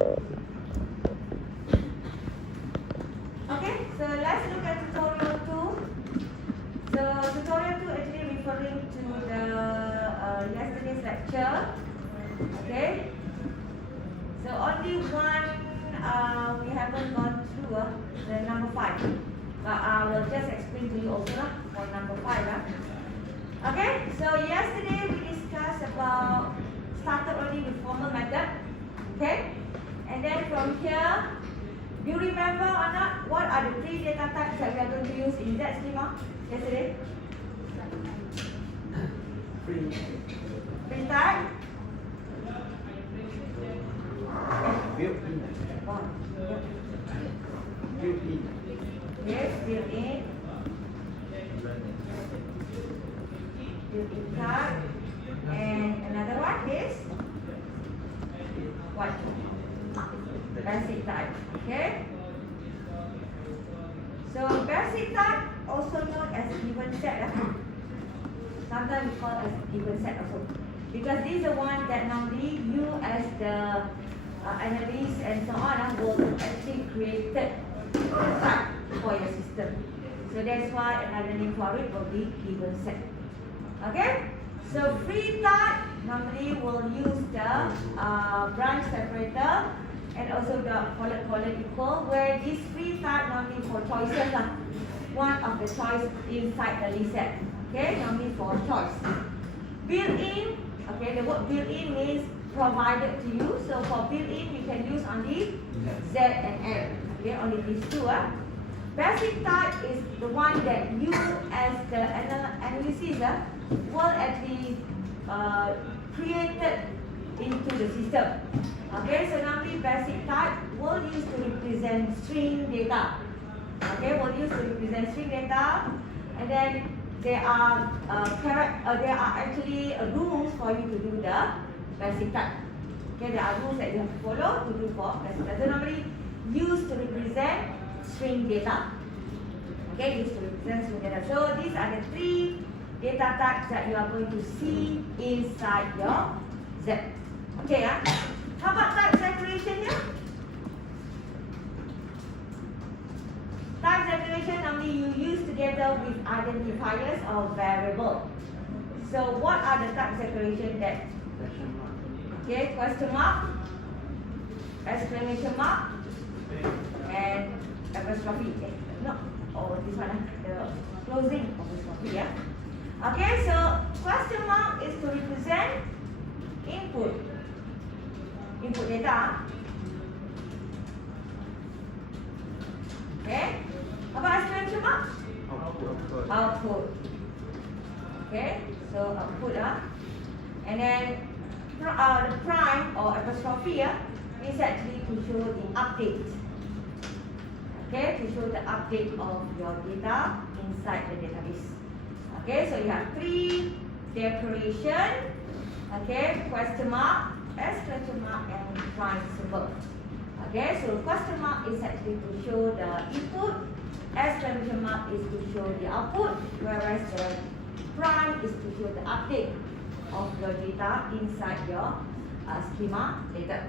Okay, so let's look at tutorial 2. So tutorial 2 actually referring to the yesterday's lecture. Okay, so only one we haven't gone through, the number 5. But I will just explain to you also for number 5. Okay, so yesterday we discussed about, started already with formal method. Okay, and then from here, do you remember or not what are the 3 data types that we are going to use in that schema yesterday? Free type. Built-in. Yes, built-in. Built-in type. And another one is what? Basic type. Okay. So basic type also known as given set. Sometimes we call as given set also, because this is the one that normally you as the analyst and so on will actually create type for your system. So that's why another name for it will be given set. Okay. So free type normally will use the branch separator and also the colon equal, where this free type normally for choices one of the choice inside the list set. Okay, normally for choice. Built-in, okay, the word built-in means provided to you. So for built-in, you can use only Z and L. Okay, only these two. Basic type is the one that you as the analysis will actually created into the system. Okay, so normally basic type will use to represent string data. Okay, will use to represent string data, and then there are actually rules for you to do the basic type. Okay, there are rules that you have to follow to do for basic type. So normally used to represent string data. Okay, used to represent string data. So these are the 3 data types that you are going to see inside your Z. Okay, how about type declaration here? Type declaration normally you use together with identifiers or variable. So what are the type declaration that? Okay, question mark, exclamation mark, and apostrophe. No, this one, the closing apostrophe. Okay, so question mark is to represent input data. Okay, how about exclamation mark? Output. Okay, so output. And then the prime or apostrophe is actually to show the update. Okay, to show the update of your data inside the database. Okay, so you have 3 declaration. Okay, question mark, exclamation mark, and prime symbol. Okay, so question mark is actually to show the input, exclamation mark is to show the output, whereas the prime is to show the update of your data inside your schema later.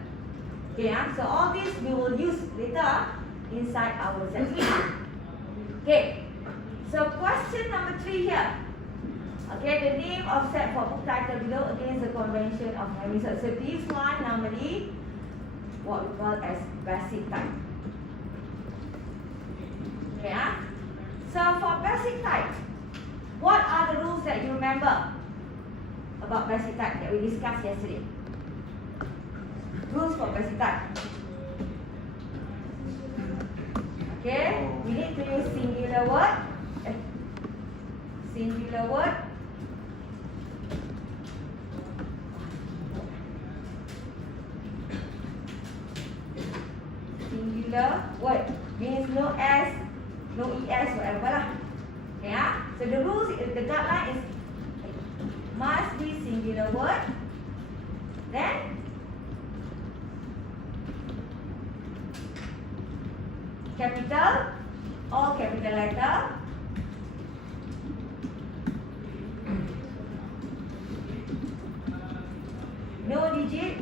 Okay, so all this we will use later inside our Z schema. Okay, so question number 3 here. Okay, the name of set for book title below against the convention of naming. So this one normally what we call as basic type. Okay, so for basic type, what are the rules that you remember about basic type that we discussed yesterday? Rules for basic type. Okay, we need to use singular word. Singular word. Singular word means no S, no ES, whatever lah. Okay, so the rules, the guideline is must be singular word. Then capital, all capital letter. No digit.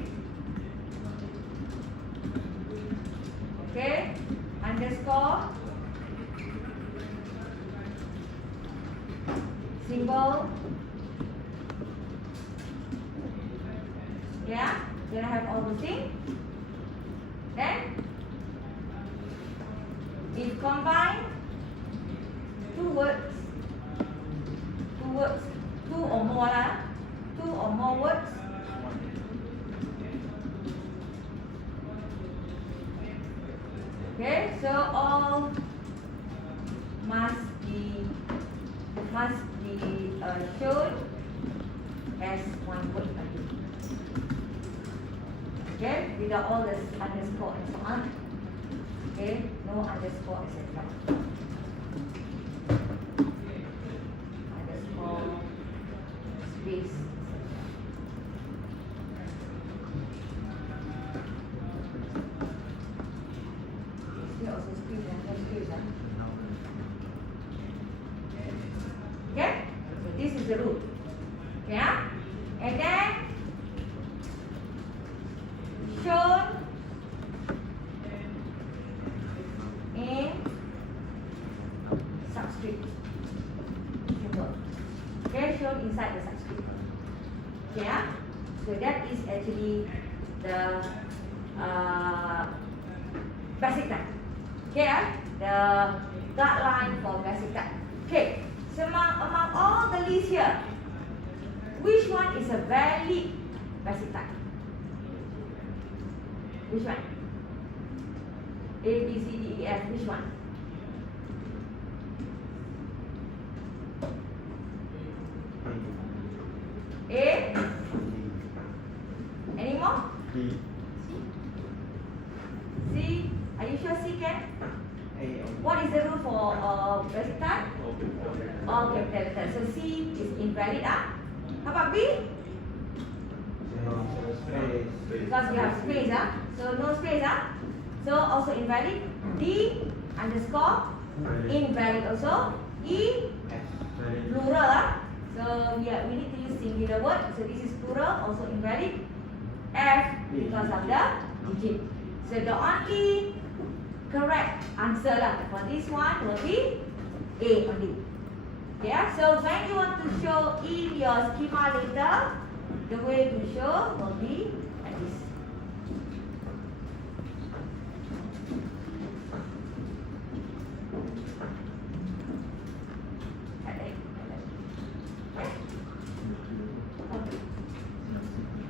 Yeah, gonna have all those things. Then if combine two words, two or more lah, two or more words. Okay, so all must be shown as one word again. Okay, without all this underscore and so on. Okay, no underscore etc. Underscore, space, etc. Here also space and no space. Okay, so this is the rule. Yeah, and then shown in subscript symbol. Okay, shown inside the subscript. Yeah, so that is actually the basic type. Okay, the guideline for basic type. Okay, so among all the list here, which one is a valid basic type? Which one? A, B, C, D, E, F. Which one? A? Any more? D. C? Are you sure C can? A. What is the rule for basic type? All capital letters. So C is invalid. How about B? Space. Because we have space. So no space. So also invalid. D underscore invalid also. E plural. So we need to use singular word. So this is plural, also invalid. F because of the digit. So the only correct answer for this one will be A only. Yeah. So when you want to show in your schema later, the way to show will be like this.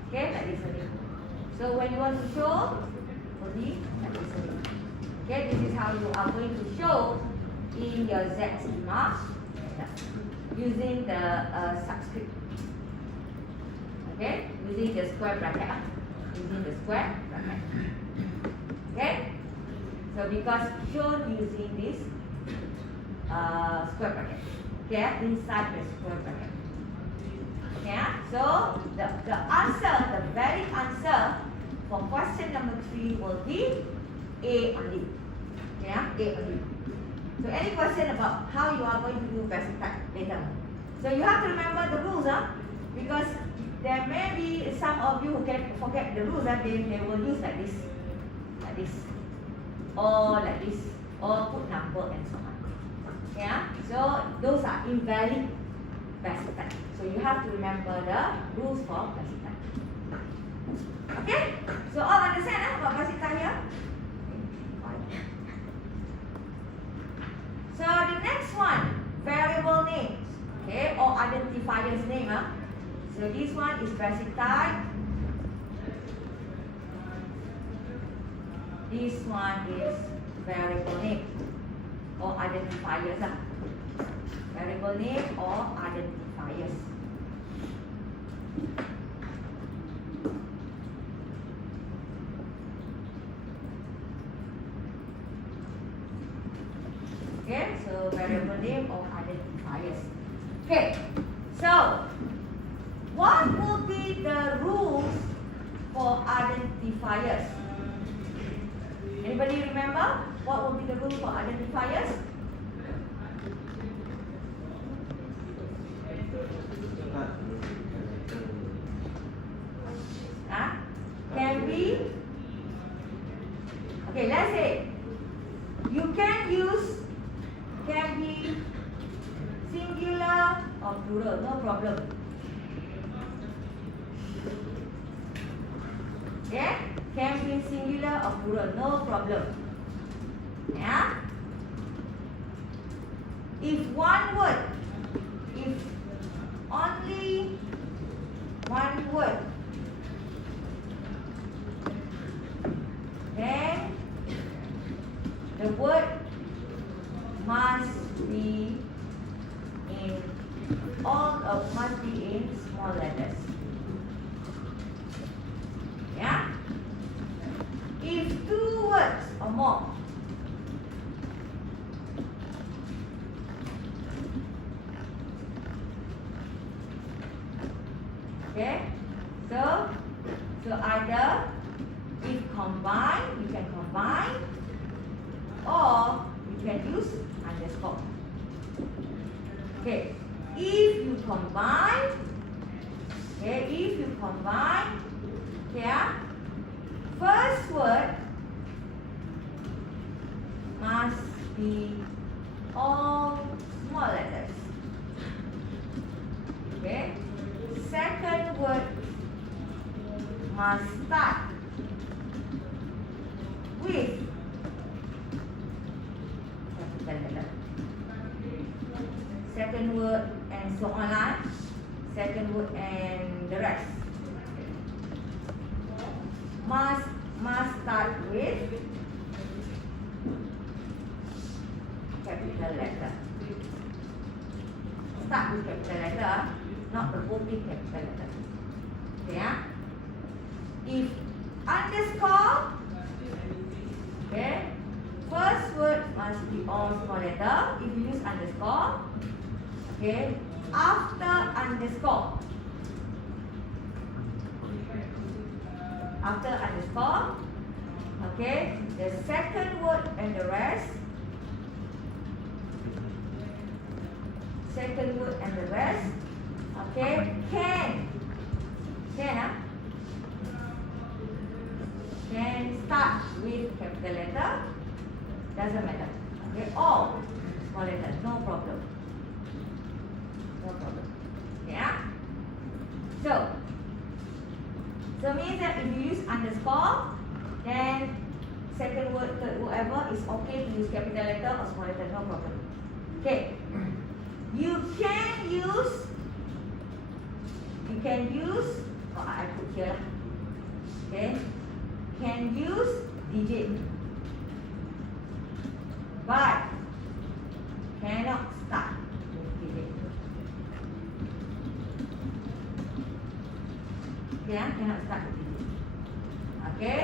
Okay, like this only. So when you want to show, will be like this only. Okay, this is how you are going to show in your Z schema using the subscript. Okay, using the square bracket. Using the square bracket. Okay, so because shown using this square bracket. Okay, inside the square bracket. Yeah, so the answer, the valid answer for question number 3 will be A only. Yeah, A only. So any question about how you are going to do basic type later? So you have to remember the rules, because there may be some of you who can forget the rules, they will use like this, or like this, or put number and so on. Yeah, so those are invalid basic type. So you have to remember the rules for basic type. Okay, so all understand about basic type here? So the next one, variable names, okay, or identifiers name. So this one is basic type. This one is variable name or identifiers. Variable name or identifiers. Okay, so variable name or identifiers. Okay, so what will be the rules for identifiers? Anybody remember what will be the rule for identifiers? Can be, okay, let's say you can use, can be singular or plural, no problem. Okay, can be singular or plural, no problem. Yeah. If one word, if only one word, then the word must be in must be in small letters. Yeah. If two words or more, okay, so either if combine, you can combine, or you can use underscore. Okay, if you combine, yeah, first word must be all small letters. Okay, second word must start with capital letter. Second word and so on. Second word and the rest must start with capital letter. Start with capital letter, not the whole big capital letter. Okay, yeah? If underscore, okay, first word must be all small letter. If you use underscore, okay, after underscore, okay, the second word and the rest, okay, can start with capital letter, doesn't matter. Okay, all small letter, no problem. Yeah. So means that if you use underscore, then second word, third, whatever is okay to use capital letter or small letter, no problem. Okay. You can use. Oh, I put here. Okay. Can use digit, but cannot start with digit. Yeah, cannot start with digit. Okay,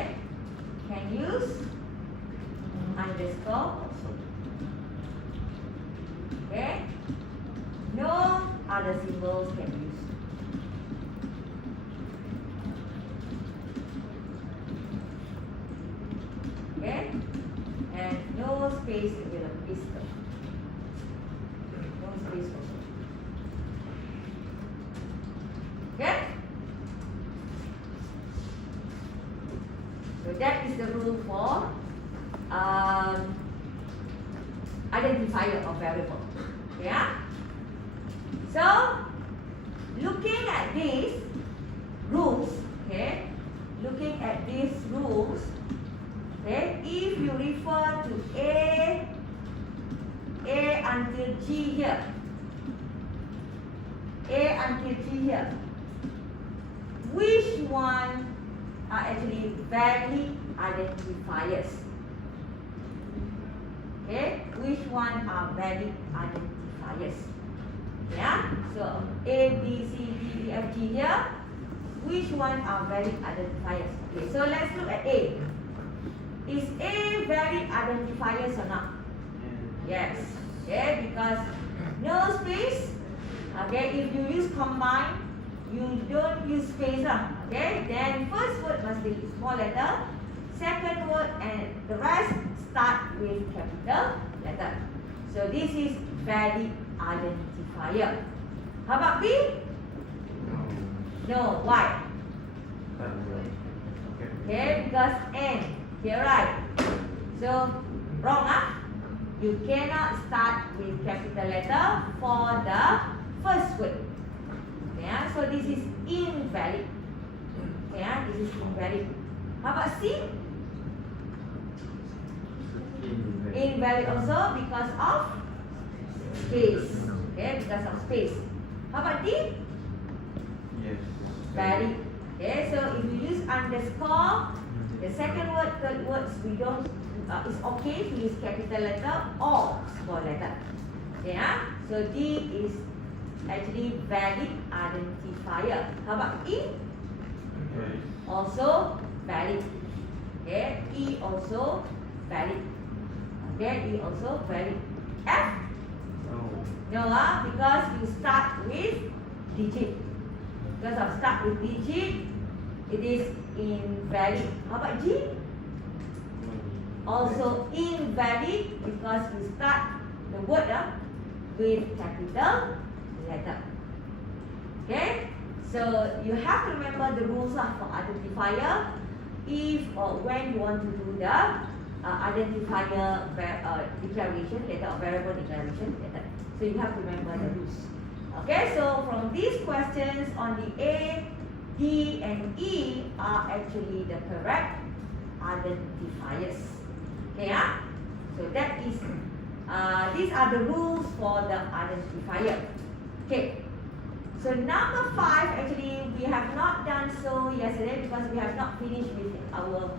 can use underscore also. Okay, no other symbols can use. Okay, and no space available. No space also. Okay. So that is the rule for identifier of variable. Yeah. So looking at these rules, okay. Looking at these rules, okay. If you refer to A until G here, which one are actually valid identifiers? Okay, which one are valid identifiers? Yeah, so A, B, C, D, E, F, G here. Which one are valid identifiers? Okay, so let's look at A. Is A valid identifiers or not? Yes. Okay, because no space. Okay, if you use combine, you don't use space. Okay, then first word must be small letter. Second word and the rest start with capital letter. So this is valid identifier. How about B? No. Why? Okay, because N. Here, right? So wrong, You cannot start with capital letter for the first word. Yeah, so this is invalid. Yeah, this is invalid. How about C? Invalid also because of space. Okay, because of space. How about D? Yes. Valid. Okay, so if you use underscore, the second word, third words, we don't. It's okay to use capital letter or small letter. Okay, so D is actually valid identifier. How about E? Okay. Also valid. Okay, E also valid. Okay, E also valid. F? No. No, because you start with digit. Because of start with digit, it is invalid. How about G? Also invalid because you start the word with capital letter. Okay, so you have to remember the rules for identifier. If or when you want to do the identifier declaration letter or variable declaration letter, so you have to remember the rules. Okay, so from these questions on the A, D, and E are actually the correct identifiers. Okay, so that is these are the rules for the identifier. Okay, so number 5, actually we have not done so yesterday because we have not finished with our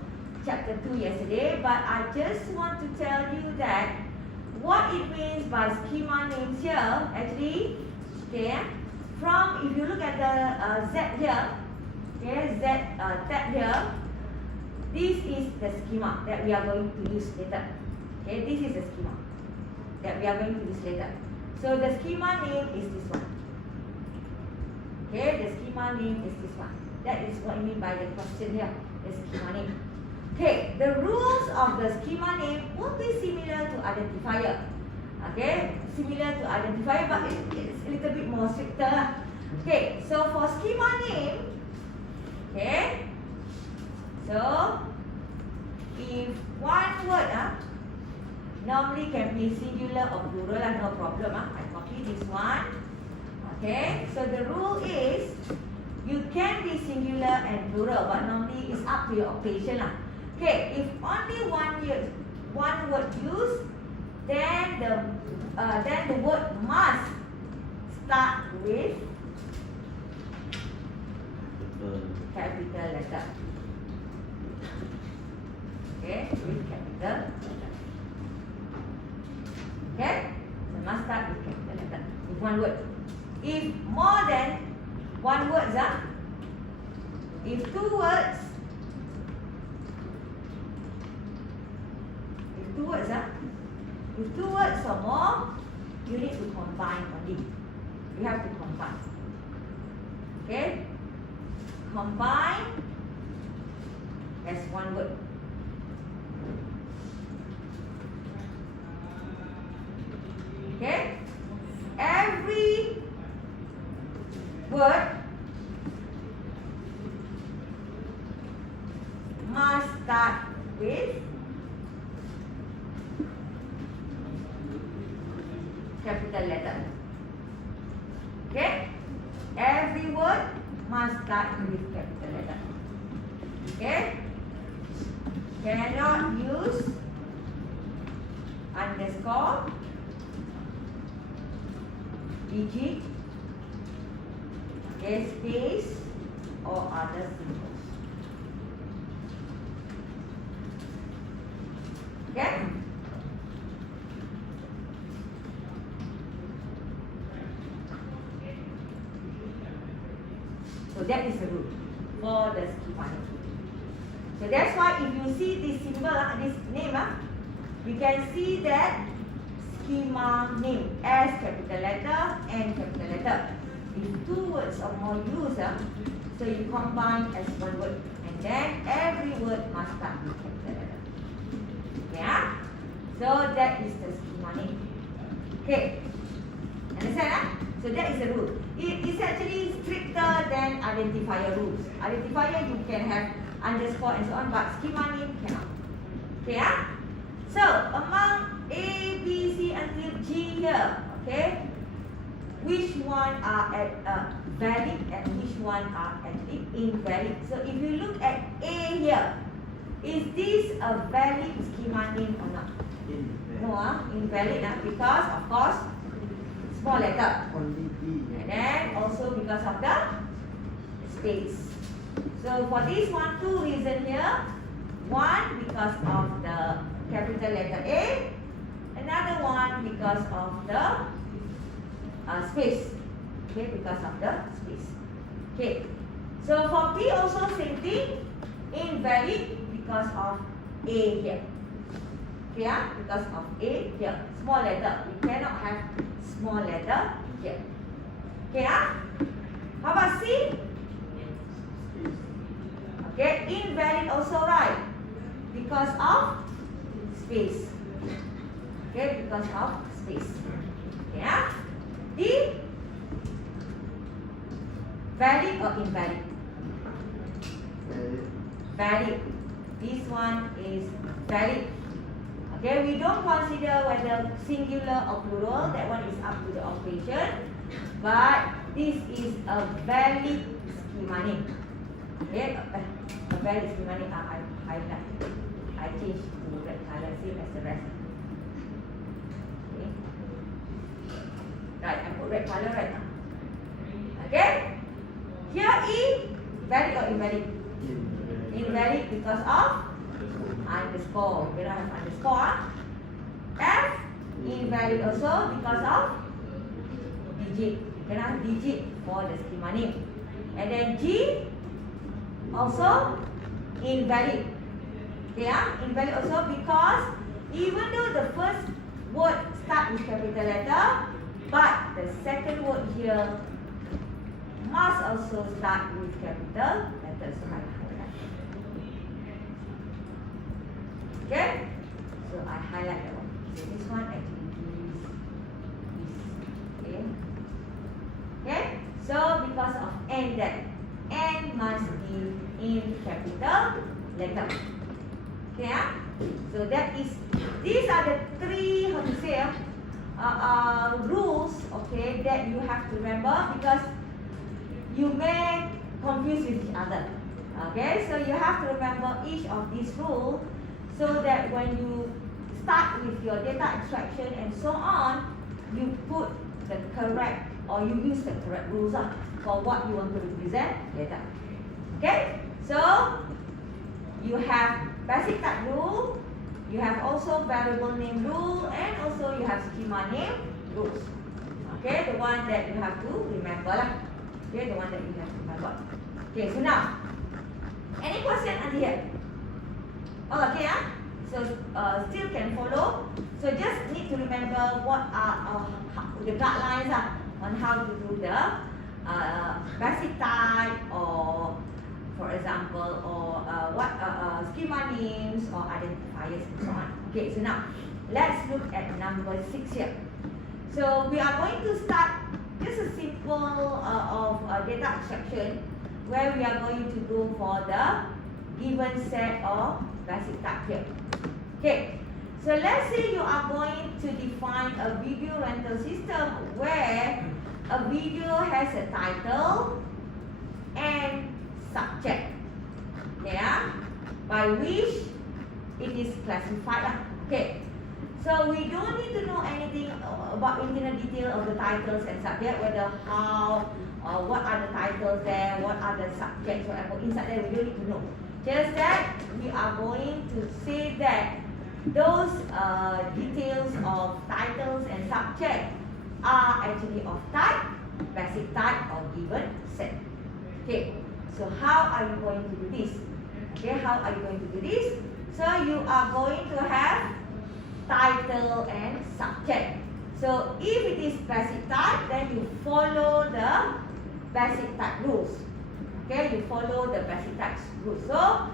chapter 2 yesterday, but I just want to tell you that what it means by schema names here actually. Okay, from if you look at the Z here, okay, Z tab here, this is the schema that we are going to use later. Okay, this is the schema that we are going to use later. So the schema name is this one. Okay, the schema name is this one. That is what I mean by the question here, the schema name. Okay, the rules of the schema name will be similar to identifier. Okay, similar to identifier, but it's a little bit more stricter. Okay, so for schema name, okay, so if one word normally can be singular or plural, no problem. I copy this one. Okay, so the rule is you can be singular and plural, but normally it's up to your occasion. Okay, if only one word used, then the word must start with capital letter. Okay, with capital letter. Okay, so must start with capital letter. With one word. If more than one word, if two words, if two words or more, you need to combine only. You have to combine. Okay? Combine as one word. Okay? Every word must start with capital letter. Okay? Every word must start with capital letter. Okay? Cannot use underscore, digit, okay, space, or other symbols. Okay? So that is the rule for the schema name. So that's why if you see this symbol, this name, you can see that schema name as capital letter and capital letter. If two words or more used, so you combine as one word, and then every word must start with capital letter. Yeah. So that is the schema name. Okay. Understand? So that is the rule. It is actually stricter than identifier rules. Identifier you can have underscore and so on, but schema name cannot. Okay, so among A, B, C until G here, okay, which one are valid and which one are actually invalid? So if you look at A here, Is this a valid schema name or not? No, invalid because of course small letter. Only D. And then also because of the space. So for this one, two reasons here. One because of the capital letter A. Another one because of the space. Okay, because of the space. Okay. So for B also same thing. Invalid because of A here. Okay, because of A here. Small letter. We cannot have small letter here. Okay, how about C? Okay, invalid also right. Because of space. Okay, because of space. Okay, D? Valid or invalid? Valid. This one is valid. Okay, we don't consider whether singular or plural. That one is up to the operation. But this is a valid schema name. Okay, a valid schema name. I change to red color, same as the rest. Okay. Right, I put red color right now. Okay. Here E, valid or invalid? Invalid because of underscore. We don't have underscore. F, invalid also because of digit. You cannot have digit for the schema name. And then G, also invalid. Okay, invalid also because even though the first word start with capital letter, but the second word here must also start with capital letters. So I highlight. Okay? So I highlight that one. So this one actually is this. Okay? Okay? So because of N that N must be in capital letter. Okay? So that is, these are the three, how to say, rules, okay, that you have to remember because you may confuse with each other. Okay, so you have to remember each of these rules so that when you start with your data extraction and so on, you put the correct or you use the correct rules for what you want to represent data. Okay, so you have basic type rule, you have also variable name rule, and also you have schema name rules. Okay, the one that you have to remember lah. Okay, the one that you have to remember. Okay, so now, any question until here? Oh, okay, so still can follow. So just need to remember what are the guidelines on how to do the basic type, or for example, or what schema names or identifiers and so on. Okay, so now let's look at number 6 here. So we are going to start just a simple of data extraction where we are going to go for the given set of basic type here. Okay, so let's say you are going to define a video rental system where a video has a title and subject, yeah, by which it is classified. Okay, so we don't need to know anything about internal detail of the titles and subject, whether how or what are the titles there, what are the subjects, whatever inside there, we don't need to know. Just that we are going to say that those details of titles and subject are actually of type, basic type, or given set. Okay, so how are you going to do this? Okay, how are you going to do this? So you are going to have title and subject. So if it is basic type, then you follow the basic type rules. Okay, you follow the basic type rules. So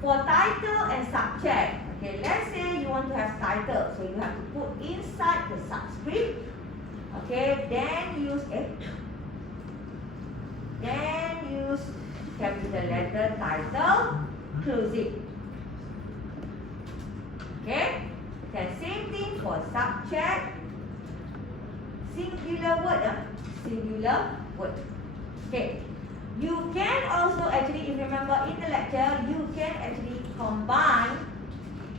for title and subject, okay, let's say you want to have title, so you have to put inside the subscript. Okay, then use capital letter title, close it. Okay, then same thing for subject, singular word, singular word. Okay, you can also actually, if you remember in the lecture, you can actually combine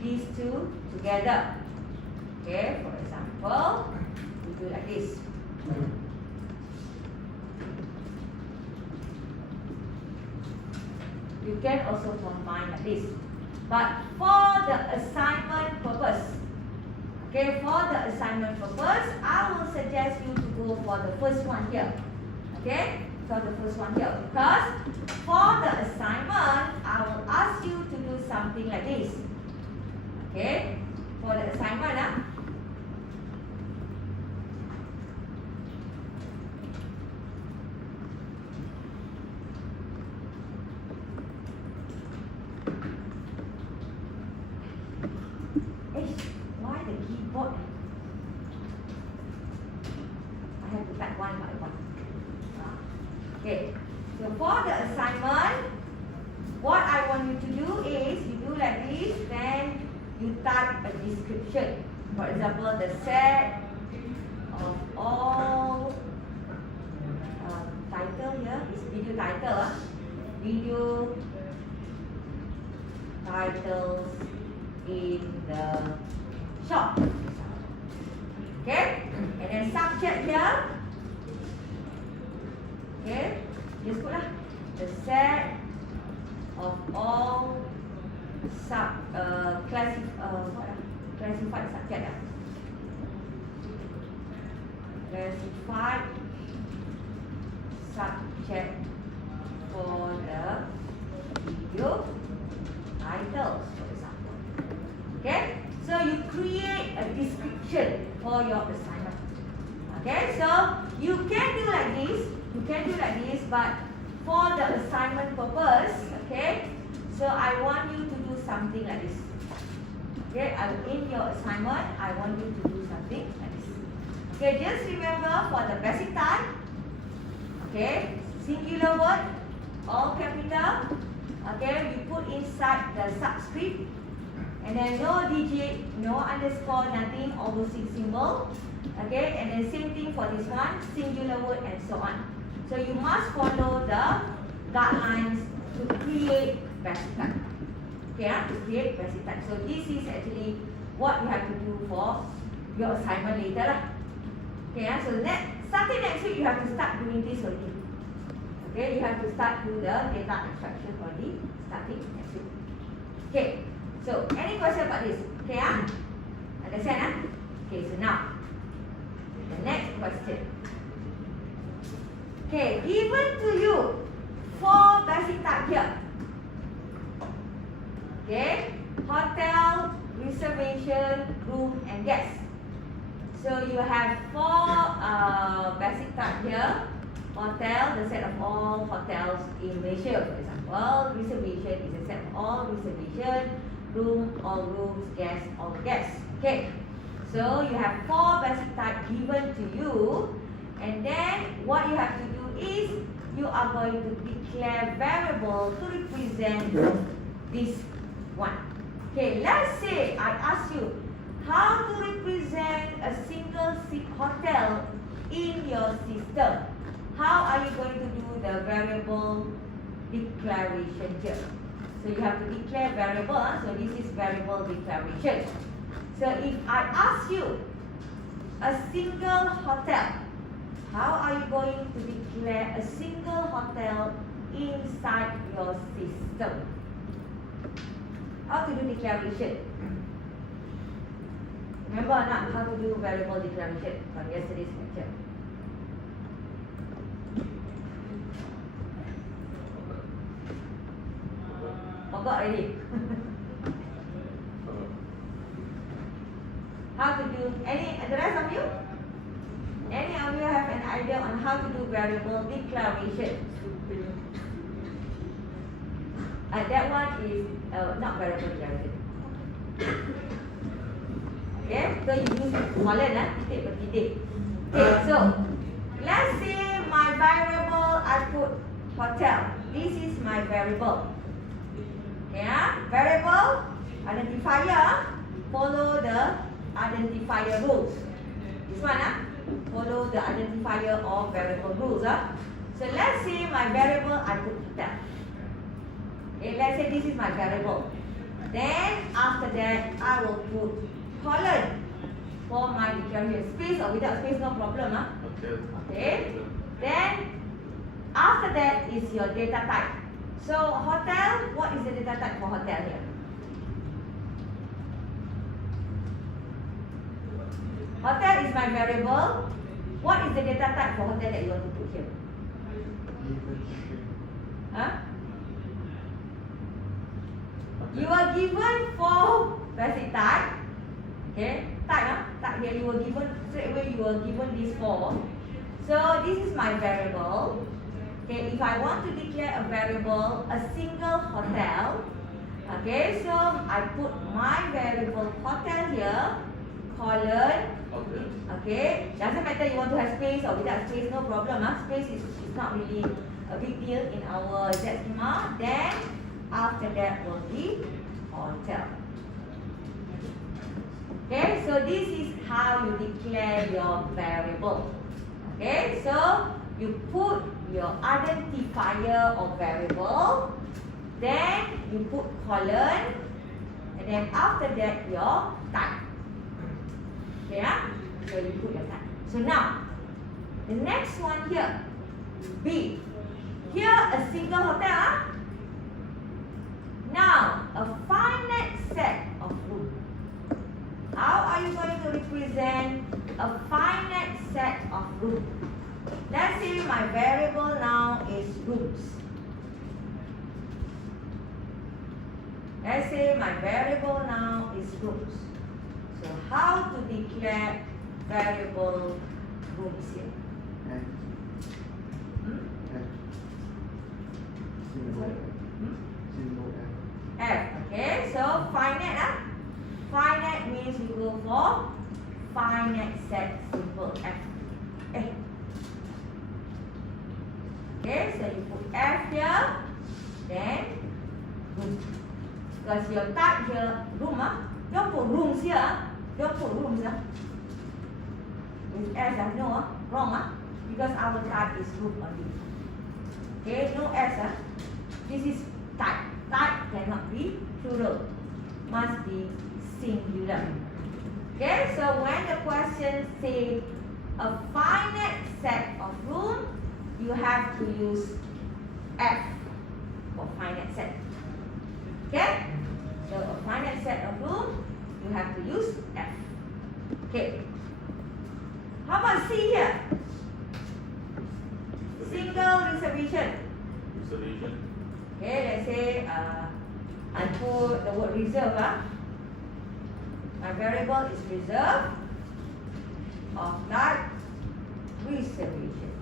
these two together. Okay, for example, we do like this. You can also combine like this. But for the assignment purpose, okay, for the assignment purpose, I will suggest you to go for the first one here. Okay, for the first one here. Because for the assignment, I will ask you to do something like this. Okay, for the assignment, why the keyboard? I have to type one by one. Okay, so for the assignment, what I want you to do is, you do like this, then you type a description. For example, the set of all title here is video title. Video titles in the shop. Okay, and then subject here. Okay, just put the set of all classified subject. Classified subject for the video titles, for example. Okay, so you create a description for your assignment. Okay, so you can do like this. You can do like this, but for the assignment purpose, okay, so I want you to do something like this. Okay, in your assignment, I want you to do something like this. Okay, just remember for the basic type, okay, singular word, all capital, okay, we put inside the subscript, and then no digit, no underscore, nothing, all those symbol, okay, and then same thing for this one, singular word, and so on. So you must follow the guidelines to create basic type. Okay, to create basic type. So this is actually what you have to do for your assignment later. Okay, so starting next week, you have to start doing this already. Okay, you have to start do the data extraction already, starting next week. Okay, so any question about this? Okay, understand? Okay, so now, the next question. Okay, given to you 4 basic type here. Okay, hotel, reservation, room, and guest. So you have 4 basic type here. Hotel, the set of all hotels in Malaysia, for example. Reservation is a set of all reservation. Room, all rooms. Guest, all guests. Okay, so you have 4 basic type given to you. And then what you have to do is you are going to declare variable to represent this one. Okay, let's say I ask you how to represent a single seat hotel in your system. How are you going to do the variable declaration here? So you have to declare variable, so this is variable declaration. So if I ask you a single hotel, how are you going to declare a single hotel inside your system? How to do declaration? Remember not how to do variable declaration from yesterday's lecture. Forgot already. How to do the rest of you? Any of you have an idea on how to do variable declaration? That one is not variable declaration. Okay, so you use colon, titik per titik. Okay, so let's say my variable I put hotel. This is my variable. Okay, variable identifier, follow the identifier rules. This one, follow the identifier of variable rules. So let's say my variable I put hotel. Okay, let's say this is my variable. Then after that I will put colon for my declare here. Space or without space no problem. Hotel. Okay. Then after that is your data type. So hotel, what is the data type for hotel here? Hotel is my variable. What is the data type for hotel that you want to put here? Huh? You are given 4 basic type. Okay, type here you were given straight away. You were given these 4. So this is my variable. Okay, if I want to declare a variable, a single hotel. Okay, so I put my variable hotel here, colon. Okay, doesn't matter you want to have space or without space, no problem. Space is not really a big deal in our Z schema. Then after that will be hotel. Okay, so this is how you declare your variable. Okay, so you put your identifier of variable, then you put colon, and then after that your type. Okay, so you put your type. So now, the next one here, B. Here a single hotel. Now, a finite set of rooms. How are you going to represent a finite set of rooms? Let's say my variable now is rooms. Let's say my variable now is rooms. So how to declare variable rooms here? F. Okay, so finite. Finite means we go for finite set simple F. Okay, so you put F here, then room. Because your type here, room, don't put rooms here. Don't put rooms. With S, no, wrong. Because our type is room only. Okay, no S. This is type. Type cannot be plural. Must be singular. Okay, so when the question says a finite set of room, you have to use F for finite set. Okay? So a finite set of room, you have to use F. Okay. How about C here? Single reservation. Reservation. Okay, let's say I put the word reserve. My variable is reserve of type reservation.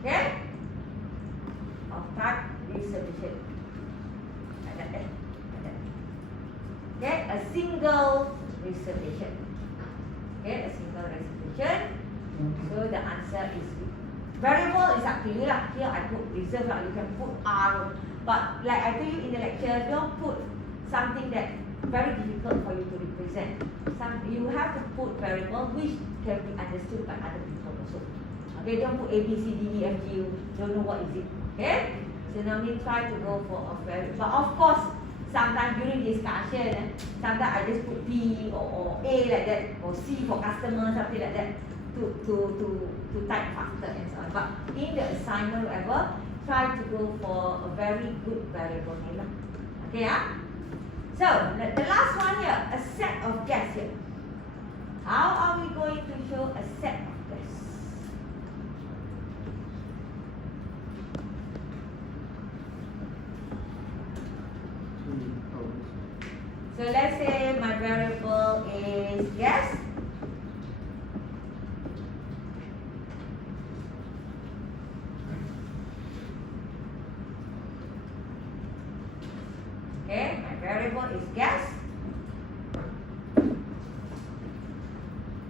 Okay? Of type reservation. Like that. Okay, a single reservation. Okay, a single reservation. So the answer is variable is up to you lah. Here I put reserve lah. You can put R. But like I told you in the lecture, don't put something that very difficult for you to represent. You have to put variable which can be understood by other people also. Okay, don't put A, B, C, D, E, F, G. You don't know what is it. Okay? So now we try to go for a variable. But of course, sometimes during discussion, sometimes I just put B or A like that, or C for customer, something like that. To type faster and so on. But in the assignment, whatever, try to go for a very good variable name. Okay, So the last one here, a set of guests here. How are we going to show a set of guests? So let's say my variable is guest. Okay, my variable is guest.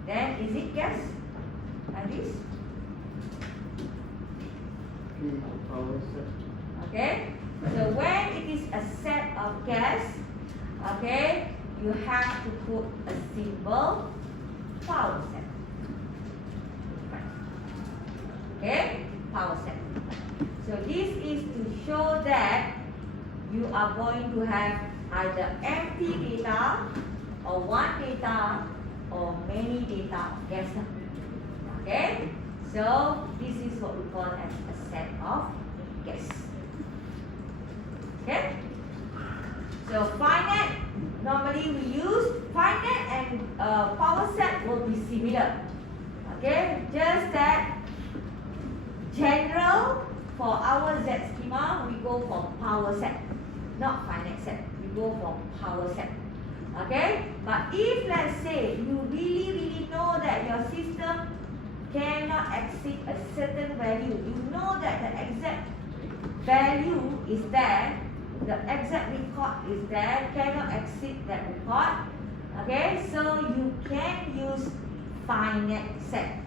Then is it guest? Like this? Okay, so when it is a set of guests, okay, you have to put a symbol power set. Okay, power set. So this is to show that you are going to have either empty data or one data or many data. Yes. Okay. So this is what we call as a set of guess. Okay. So finite, normally we use finite and power set will be similar. Okay, just that general for our Z schema we go for power set, not finite set. We go for power set. Okay, but if let's say you really know that your system cannot exceed a certain value, you know that the exact value is there, the exact record is there, cannot exceed that record. Okay, so you can use finite set.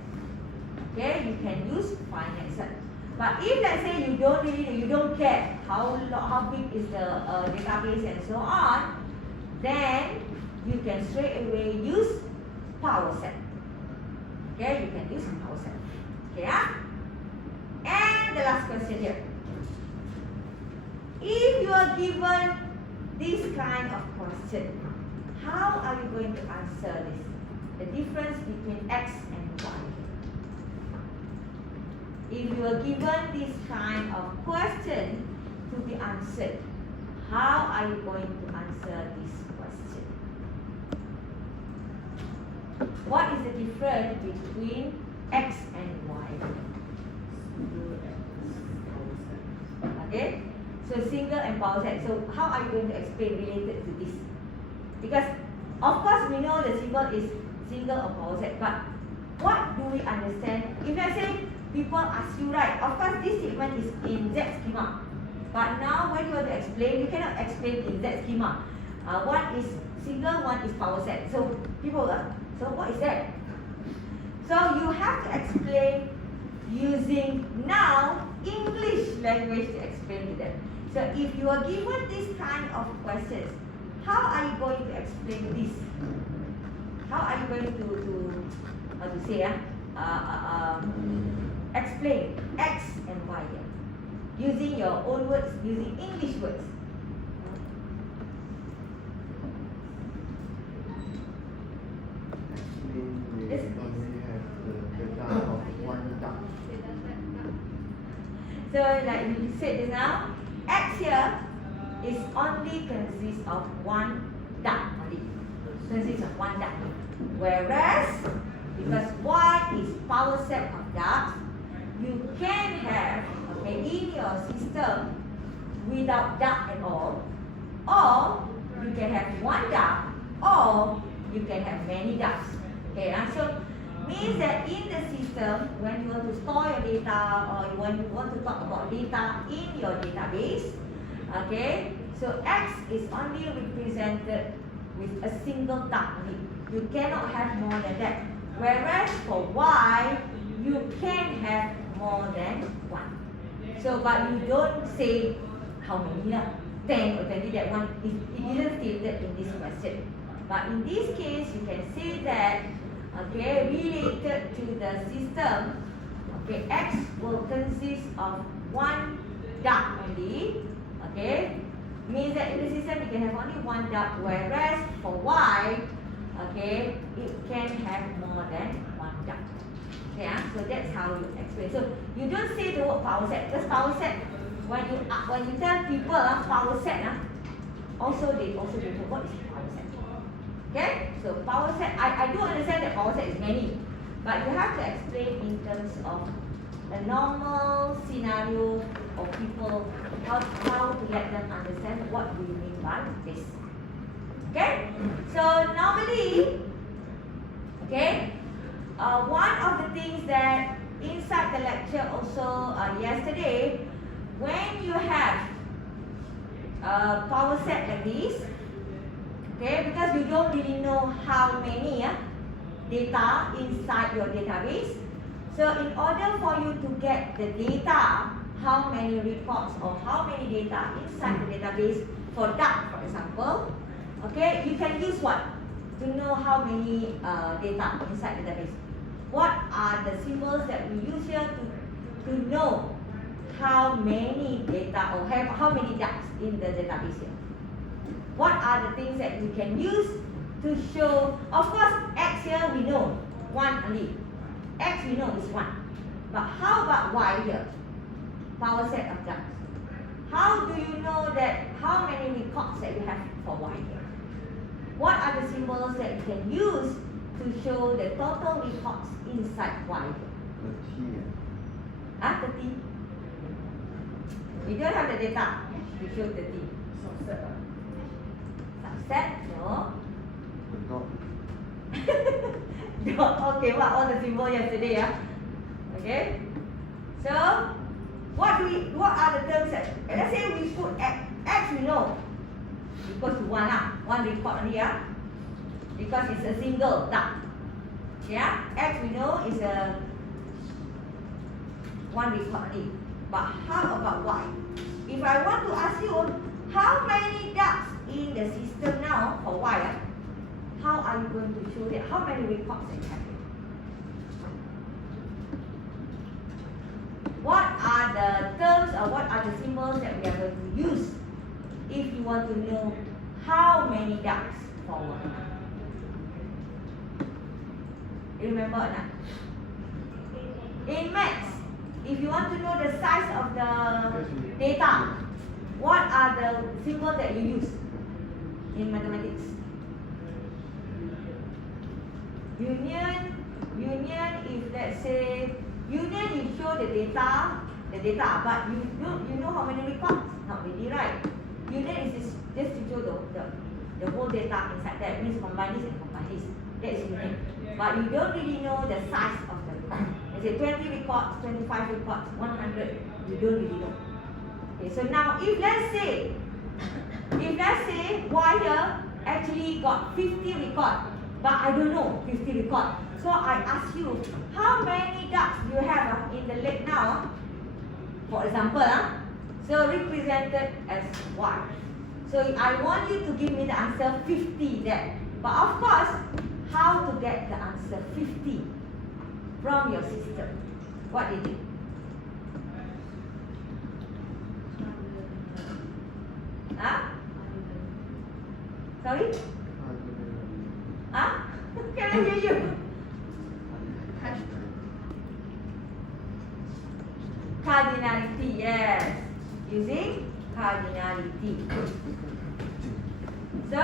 Okay, you can use finite set. But if let's say you don't care how big is the database and so on, then you can straight away use power set. Okay, you can use power set. Okay, and the last question here. If you are given this kind of question, how are you going to answer this? The difference between X and Y. If you are given this kind of question to be answered, how are you going to answer this question? What is the difference between X and Y? Okay, so single and power set. So how are you going to explain related to this? Because of course we know the symbol is single or power set, but what do we understand? If let's say people ask you, right, of course this statement is in Z schema, but now when you want to explain, you cannot explain in Z schema. One is single, one is power set. So people will ask, so what is that? So you have to explain using now English language to explain to them. So if you are given this kind of questions, how are you going to explain this? How are you going to how to say explain X and Y using your own words, using English words? We only have the data of one duck. So like you said just now, X here is only consists of one duck only. Consists of one duck. Whereas because Y is power set of ducks, you can have in your system without duck at all, or you can have one duck, or you can have many ducks. Okay, so means that in the system, when you want to store your data or when you want to talk about data in your database, okay, so X is only represented with a single duck only. You cannot have more than that. Whereas for Y, you can have more than one. So, but you don't say how many, 10 or 20, that one, it isn't stated in this question. But in this case, you can say that, okay, related to the system, okay, X will consist of one duck only, okay, means that in the system you can have only one duck, whereas for Y, okay, it can have more than one duck. Okay, so that's how you explain. So you don't say the word power set, because power set, when you tell people power set, also they don't know what is power set. Okay, so power set, I do understand that power set is many, but you have to explain in terms of a normal scenario of people, how to let them understand what we mean by this. Okay, so normally, okay, one of the things that inside the lecture also yesterday, when you have power set like this, okay, because you don't really know how many data inside your database. So in order for you to get the data, how many records or how many data inside the database for duck, for example, okay, you can use what? to know how many data inside the database. What are the symbols that we use here to know how many data or how many ducks in the database here? What are the things that we can use to show? Of course, X here we know, one only. X we know is one. But how about Y here? Power set of ducks. How do you know that how many records that you have for Y here? What are the symbols that you can use to show the total records inside Y here? The T. 30. We don't have the data to show 30. Subset? No. The dot. Okay, what all the symbol yesterday, yeah? Okay. So, what are the terms that, let's say we put X we know equals to 1 one record only, yeah? Because it's a single duck. Yeah? X we know is a one record only. But how about Y? If I want to ask you how many ducks in the system now for Y, how are you going to show that? How many records that you have? What are the terms or what are the symbols that we are going to use if you want to know how many ducks for Y? You remember or not? In maths, if you want to know the size of the data, what are the symbols that you use in mathematics? Union, if let's say, union you show the data, but you know how many records? Not really, right? Union is just to show the whole data inside that. Means combine this and combine this. That is union. But you don't really know the size of the record. Let's say 20 records, 25 records, 100, you don't really know. Okay, so now if let's say Y here actually got 50 records, but I don't know 50 records. So I ask you, how many ducks do you have in the lake now? For example, so represented as Y. So I want you to give me the answer 50 there. But of course, how to get the answer 50 from your system? What is it? Sorry? Can I hear you? Cardinality, yes. Using cardinality. So,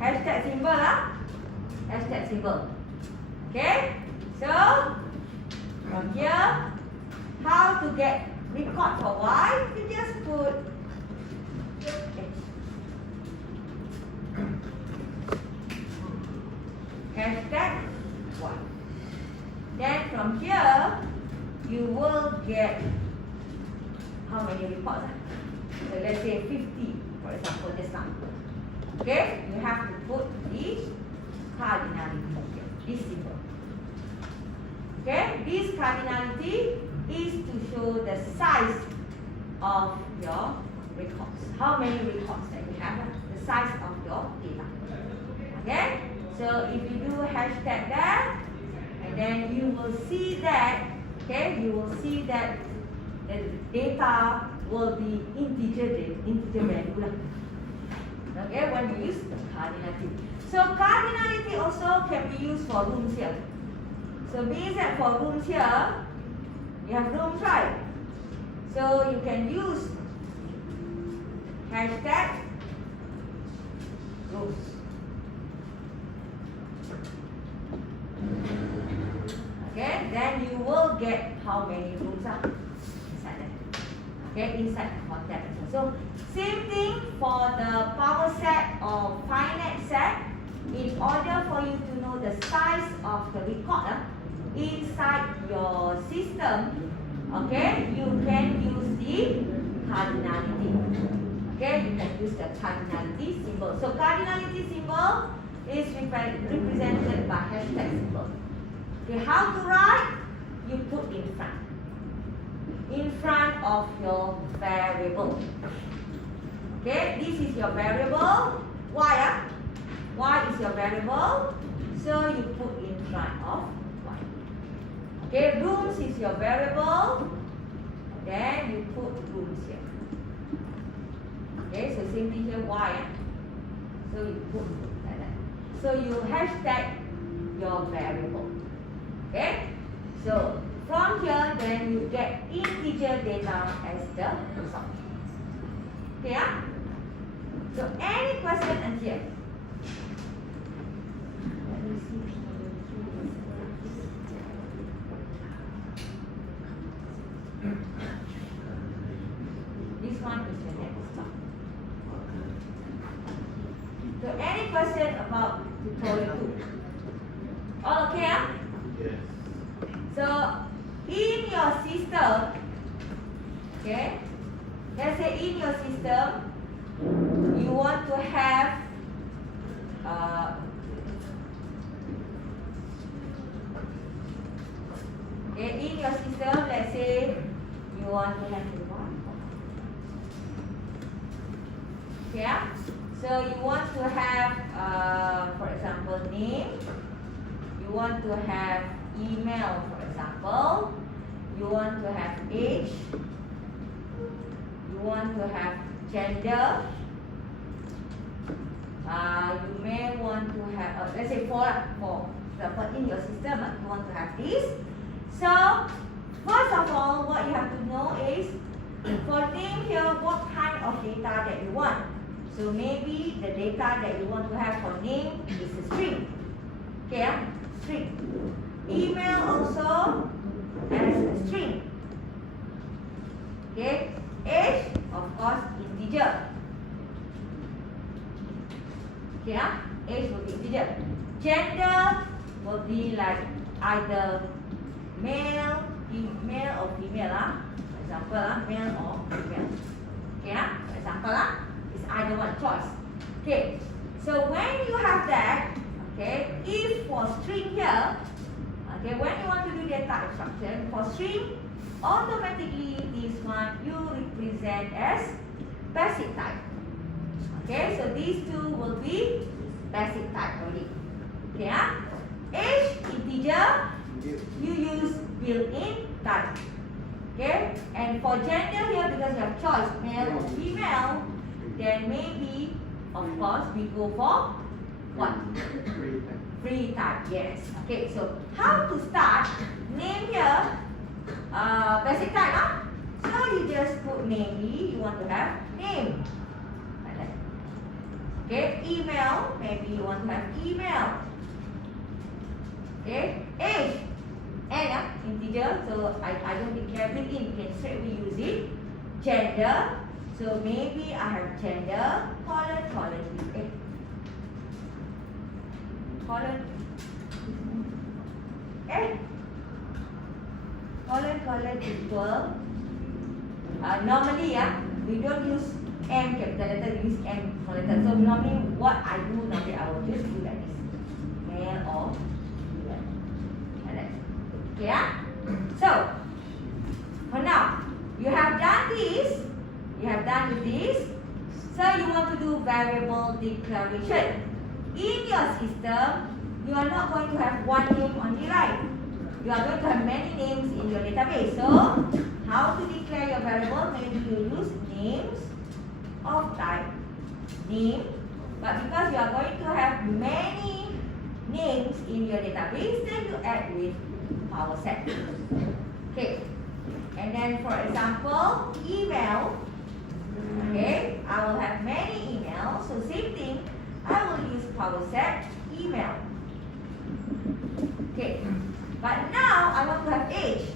hashtag symbol, hashtag symbol. Okay? So, from here, how to get record for Y? You just put hashtag Y. Then from here, you will get how many reports? So let's say 50, for example, just now. Okay, you have to put the cardinality here, this symbol. Okay, this cardinality is to show the size of your records. How many records that you have, the size of your data. Okay, so if you do hashtag that, and then you will see that, okay, you will see that the data will be integer value. Okay, when we use the cardinality. So cardinality also can be used for rooms here. So means that for rooms here, you have rooms, right? So you can use hashtag rooms. Okay, then you will get how many rooms are inside that. Okay, inside the hotel. So same thing for the power set or finite set. In order for you to know the size of the record inside your system, okay, you can use the cardinality. Okay, you can use the cardinality symbol. So cardinality symbol is represented by hashtag symbol. Okay, how to write? You put in front of your variable. Okay, this is your variable. Y. Y is your variable, so you put in front of Y. Okay, rooms is your variable, then you put rooms here. Okay, so same thing here, Y. So you put like that. So you hashtag your variable. Okay, so from here, then you get integer data as the result. Okay, yeah? So any question until here? Let me see. This one is the next one. So any question about tutorial 2? All okay, yeah? Yes. So in your system, okay, let's say in your system, you want to have okay, in your system, let's say you want to have one. Okay, yeah? So you want to have, for example, name. You want to have email, for example. You want to have age. You want to have gender. You may want to have, let's say for example, in your system, you want to have this. So, first of all, what you have to know is, for name here, what kind of data that you want. So maybe the data that you want to have for name is a string. Okay, yeah? String. Email also as a string. Okay, age, of course, integer. Okay, yeah? Age will be integer. Gender will be like either male or female. For example, male or female. Okay, yeah? For example, it's either one choice. Okay, so when you have that, okay, if for string here, okay, when you want to do data abstraction, for string, automatically this one you represent as basic type. Okay, so these two will be basic type only. Okay, yeah? Age, integer, you use built-in type. Okay, and for gender here, because you have choice, male or female, then maybe, of course, we go for what? Free type, yes. Okay, so how to start? Name here, basic type, huh? So you just put namely, you want to have name. Like that. Okay, email, maybe you want to have email. Okay, age, and integer, so I don't declare it in, you can straight away use it. Gender, so maybe I have gender, colon, colon equal. Normally, we don't use M capital letter, we use M small letter. So normally, what I do normally, I will just do like this, male or female, like that. Okay, yeah? So for now, you have done this. You have done with this. So you want to do variable declaration. In your system, you are not going to have one name only, right? You are going to have many names in your database. So, how to declare your variable? Maybe you use names of type name. But because you are going to have many names in your database, then you add with power set. Okay. And then, for example, email. Okay, I will have many emails. So, same thing, I will use power set email. Okay, but now I want to have age.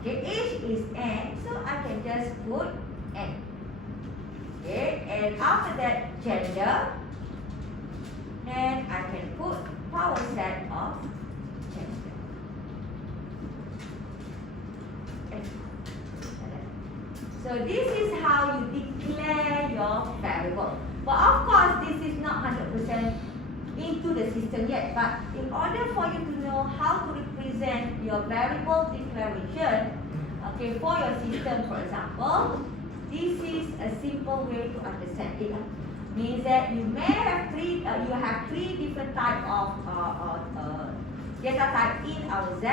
Okay, age is N, so I can just put N. Okay, and after that, gender. Then I can put power set of gender. Okay. So this is how you declare your variable. But of course, this is not 100% into the system yet. But in order for you to know how to represent your variable declaration, okay, for your system, for example, this is a simple way to understand it. means that you may have three different type of data type in our Z.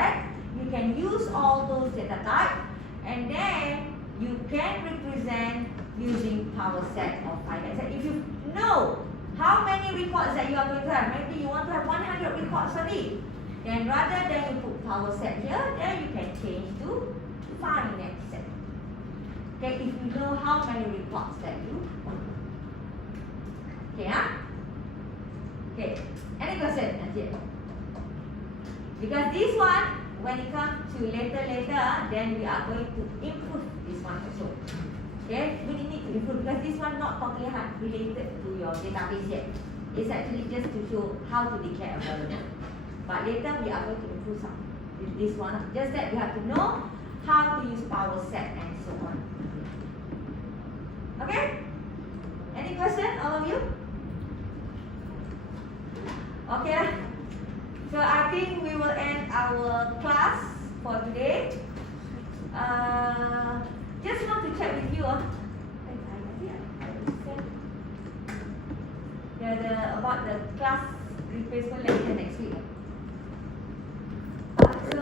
You can use all those data type, and then you can represent using power set or finite set. If you know how many records that you are going to have, maybe you want to have 100 records a week, then rather than you put power set here, then you can change to finite set. Okay, if you know how many records that you want. Okay, huh? Okay, any question? Because this one, when it comes to later, then we are going to improve this one also. Okay, we need to improve because this one not totally related to your database yet. It's actually just to show how to declare a variable. But later we are going to improve some with this one. Just that we have to know how to use power set and so on. Okay? Any question, all of you? Okay. So I think we will end our class for today. Just want to check with you. About the class replacement lecture next week. So